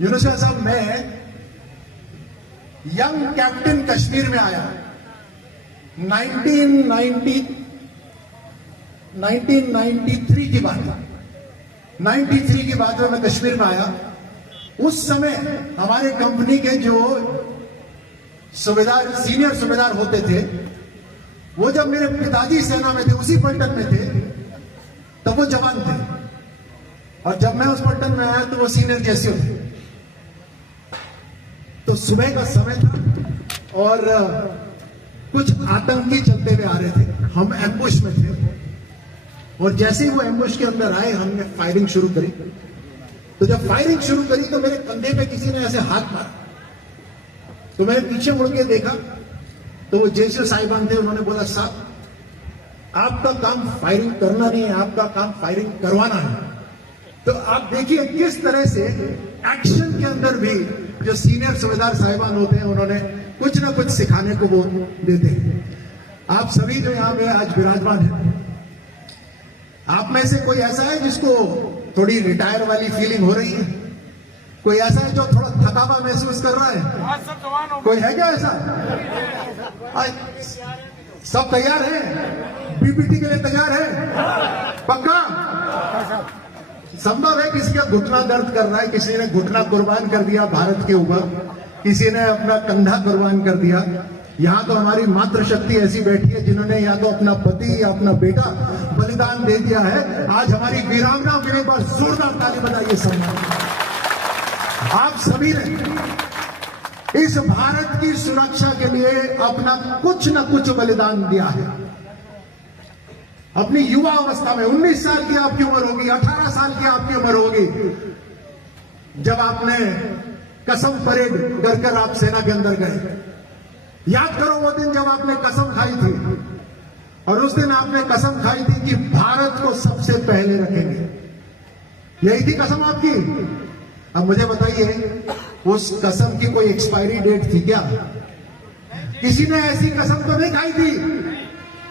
यूनुस खान साहब, मैं young captain Kashmir में आया 1993 की बात है। 93 की बात में मैं कश्मीर में आया। उस समय हमारे कंपनी के जो सूबेदार, सीनियर सूबेदार होते थे, वो जब मेरे पिताजी सेना में थे, उसी पलटन में थे, तब वो जवान थे, और जब मैं उस पलटन में आया तो वो सीनियर जैसे थे। तो सुबह का समय था और कुछ आतंकी चलते हुए आ रहे थे। हम एम्बुश में थे और जैसे ही वो एम्बुश के अंदर आए, हमने फायरिंग शुरू करी। तो जब फायरिंग शुरू करी तो मेरे कंधे पे किसी ने ऐसे हाथ मारा। तो मैंने पीछे मुड़ के देखा तो वो जैसे साहिबान थे, उन्होंने बोला, साहब आपका काम फायरिंग करना नहीं है, आपका काम फायरिंग करवाना है। तो आप देखिए किस तरह से एक्शन के अंदर भी जो सीनियर सूबेदार साहिबान होते हैं, उन्होंने कुछ ना कुछ सिखाने को वो देते हैं। आप सभी जो यहाँ पे आज विराजमान हैं, आप में से कोई ऐसा है जिसको थोड़ी रिटायर वाली फीलिंग हो रही है? कोई ऐसा है जो थोड़ा थकावा महसूस कर रहा है? कोई है क्या ऐसा? सब तैयार है? बीपीटी के लिए तैयार है? पक्का? संभव है किसी का घुटना दर्द कर रहा है, किसी ने घुटना कुर्बान कर दिया भारत के ऊपर, किसी ने अपना कंधा कुर्बान कर दिया। यहां तो हमारी मातृशक्ति ऐसी बैठी है जिन्होंने या तो अपना पति या अपना बेटा बलिदान दे दिया है। आज हमारी वीरांगनाओं के लिए बस जोरदार ताली बजाइए सम्मान। आप सभी ने इस भारत की सुरक्षा के लिए अपना कुछ न कुछ बलिदान दिया है। अपनी युवा अवस्था में 19 साल की आपकी उम्र होगी, 18 साल की आपकी उम्र होगी, जब आपने कसम परेड कर आप सेना के अंदर गए। याद करो वो दिन जब आपने कसम खाई थी, और उस दिन आपने कसम खाई थी कि भारत को सबसे पहले रखेंगे। यही थी कसम आपकी। अब मुझे बताइए, उस कसम की कोई एक्सपायरी डेट थी क्या? किसी ने ऐसी कसम तो नहीं खाई थी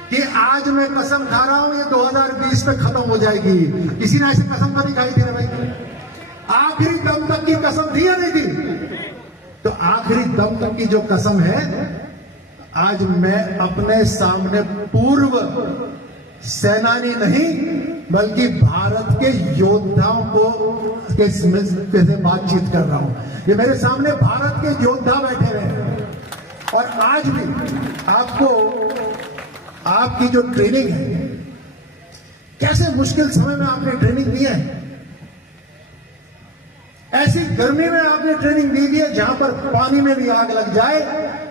कि आज मैं कसम खा रहा हूं ये 2020 में खत्म हो जाएगी। किसी ने ऐसी कसम तो नहीं खाई थी ना भाई? आखिरी दम तक की कसम थी या नहीं थी? तो आखिरी दम तक की जो कसम है, आज मैं अपने सामने पूर्व सेनानी नहीं बल्कि भारत के योद्धाओं को के से बातचीत कर रहा हूं। ये मेरे सामने भारत के योद्धा बैठे हुए हैं, और आज भी आपको आपकी जो ट्रेनिंग है, कैसे मुश्किल समय में आपने ट्रेनिंग दी है। ऐसी गर्मी में आपने ट्रेनिंग दी है जहां पर पानी में भी आग लग जाए,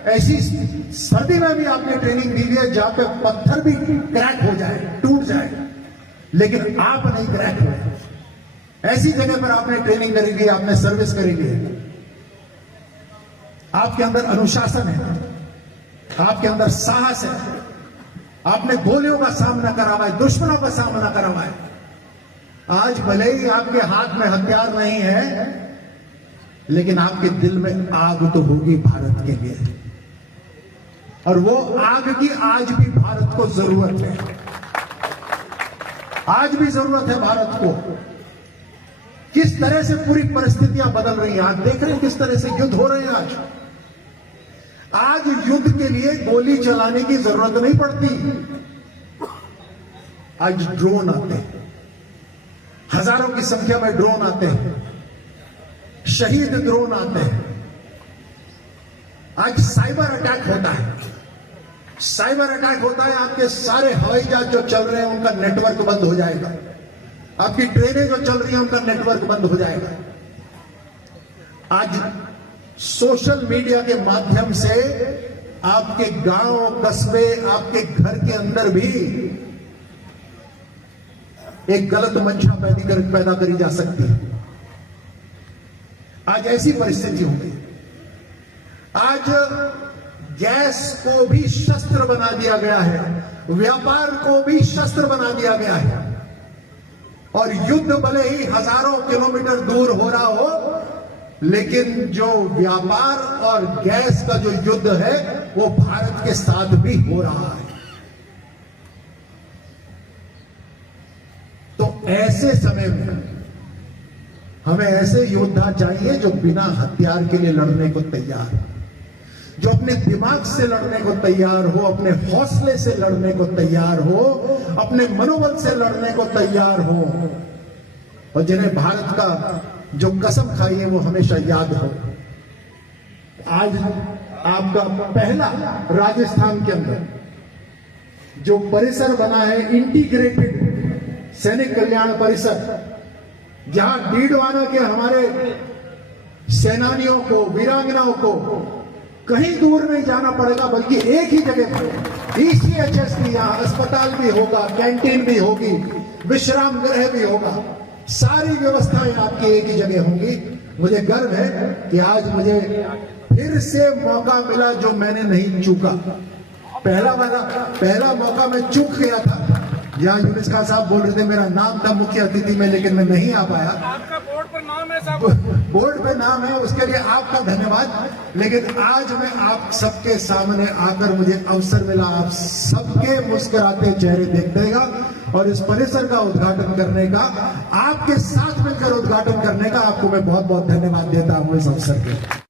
ऐसी सर्दी में भी आपने ट्रेनिंग दी है जहां पे पत्थर भी क्रैक हो जाए, टूट जाए, लेकिन आप नहीं क्रैक हुए। ऐसी जगह पर आपने ट्रेनिंग करेगी, आपने सर्विस करेगी। आपके अंदर अनुशासन है, आपके अंदर साहस है, आपने गोलियों का सामना करा हुआ है, दुश्मनों का सामना करा हुआ है। आज भले ही आपके हाथ में हथियार नहीं है, लेकिन आपके दिल में आग तो होगी भारत के लिए, और वो आग की आज भी भारत को जरूरत है। आज भी जरूरत है भारत को। किस तरह से पूरी परिस्थितियां बदल रही हैं, आज देख रहे हैं किस तरह से युद्ध हो रहे हैं। आज युद्ध के लिए गोली चलाने की जरूरत नहीं पड़ती। आज ड्रोन आते हैं, हजारों की संख्या में ड्रोन आते हैं, शहीद ड्रोन आते हैं। आज साइबर अटैक होता है, साइबर अटैक होता है। आपके सारे हवाई जहाज जो चल रहे हैं उनका नेटवर्क बंद हो जाएगा, आपकी ट्रेनें जो चल रही हैं उनका नेटवर्क बंद हो जाएगा। आज सोशल मीडिया के माध्यम से आपके गांव, कस्बे, आपके घर के अंदर भी एक गलत मंशा पैदा करी जा सकती है। आज ऐसी परिस्थिति हो गई। आज गैस को भी शस्त्र बना दिया गया है, व्यापार को भी शस्त्र बना दिया गया है, और युद्ध भले ही हजारों किलोमीटर दूर हो रहा हो, लेकिन जो व्यापार और गैस का जो युद्ध है वो भारत के साथ भी हो रहा है। तो ऐसे समय में हमें ऐसे योद्धा चाहिए जो बिना हथियार के लिए लड़ने को तैयार हो, जो अपने दिमाग से लड़ने को तैयार हो, अपने हौसले से लड़ने को तैयार हो, अपने मनोबल से लड़ने को तैयार हो, और जिन्हें भारत का जो कसम खाई है वो हमेशा याद हो। आज आपका पहला राजस्थान के अंदर जो परिसर बना है, इंटीग्रेटेड सैनिक कल्याण परिसर, जहां डीडवाना के हमारे सेनानियों को, वीरांगनाओं को कहीं दूर नहीं जाना पड़ेगा, बल्कि एक ही जगह पर ईसीएचएस भी, यहां अस्पताल भी होगा, कैंटीन भी होगी, विश्राम गृह भी होगा, सारी व्यवस्थाएं आपकी एक ही जगह होंगी। मुझे गर्व है कि आज मुझे फिर से मौका मिला जो मैंने नहीं चूका। पहला मौका मैं चूक गया था, जहां यूनिस खान साहब बोल रहे थे, मेरा नाम था मुख्य अतिथि में, लेकिन मैं नहीं आ पाया। आपका बोर्ड पर नाम है साहब, बोर्ड पे नाम है, उसके लिए आपका धन्यवाद। लेकिन आज मैं आप सबके सामने आकर मुझे अवसर मिला, आप सबके मुस्कुराते चेहरे देखने का और इस परिसर का उद्घाटन करने का, आपके साथ मिलकर उद्घाटन करने का आपको मैं बहुत बहुत धन्यवाद देता हूं इस अवसर पे।